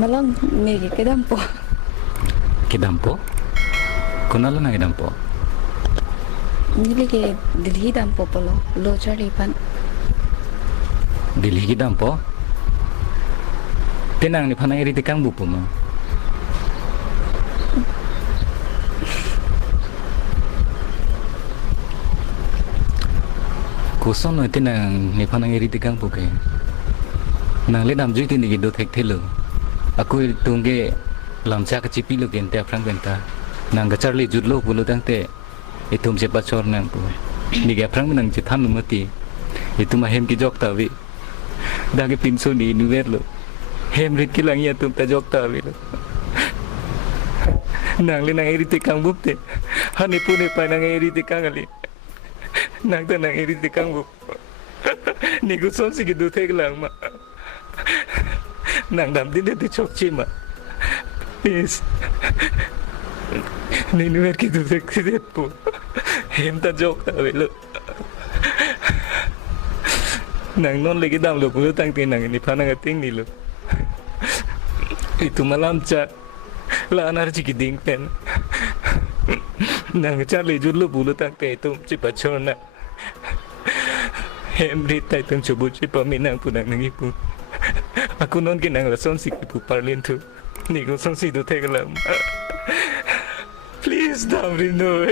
Malang ngegi kedampo. Kidampo? Kunala na kidampo? Nili ke dilhi dampo polo lo chari pan. Dilhi kidampo? Tenang ni panang iri tikang bupu mo. Kuson no tenang ni panang iri tikang buke. Nang le dam juti ni gido thek thelo. Aku tungge lam cha ka chipi lo gen te aprang benta. Nang ga charli jutlo pulo tangte itum se pachor nang pu. Ni ga aprang nang chithan mati. Itu mah hem ki jok tawi. Dage pinso ni nuwer lo. Hem rit ki lang ya tum ta jok tawi lo. Nang le nang iri tikang bupte. Hani pune pa nang iri tikang ali. Nang ta nang iri tikang bup. Ni gu son si gidu thek lang ma. Nang dam din de chok chi ma. Please. Ni nuwer ki du thek si det pu. Hem ta jok tawi lo. Nang non lagi dam lo pulo tang tin nang ni panang ating ni lo. Itu malam cha la anar chi ding pen. Nang cha le jul lo pulo tang te tum chi pa chona. Hem rit tai tum chubu chi pa minang punang nang ipu. Aku non kinang la son si ipu parlin tu. Ni ko son si do te galam. Please dam rin no.